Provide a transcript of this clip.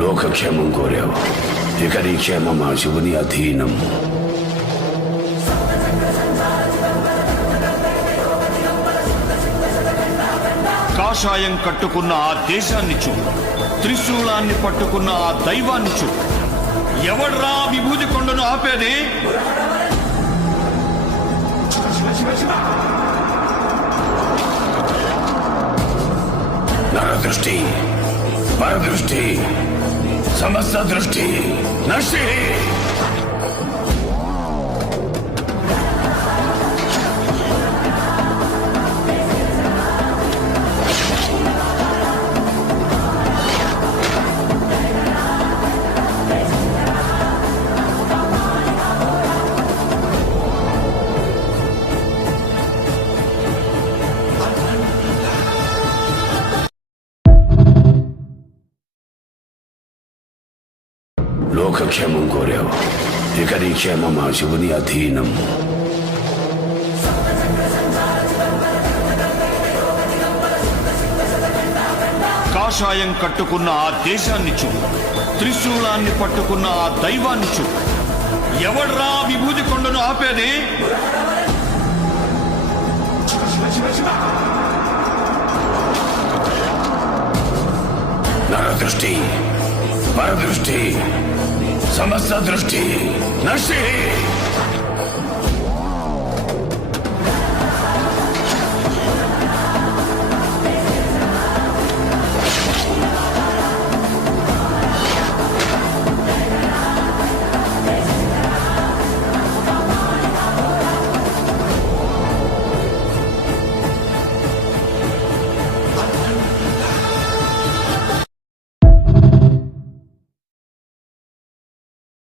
లోకక్షేమం కోరావు. ఇక నీ క్షేమం ఆ శివుని అధీనం. కాషాయం కట్టుకున్న ఆ దేశాన్ని చూడు, త్రిశూలాన్ని పట్టుకున్న ఆ దైవాన్ని చూడు. ఎవడ్రా విభూతి కొండను ఆపేది? నరదృష్టి, పరదృష్టి, సమస్త దృష్టి నష్టి. లోకక్షేమం కోరావు. ఇక నీ క్షేమం ఆ శివుని అధీనం. కాషాయం కట్టుకున్న ఆ దేశాన్ని చూడు, త్రిశూలాన్ని పట్టుకున్న ఆ దైవాన్ని చూడు. ఎవడ్రా విభూతి కొండను ఆపేది? నరదృష్టి, పరదృష్టి, సమస్త దృష్టి నష్టి.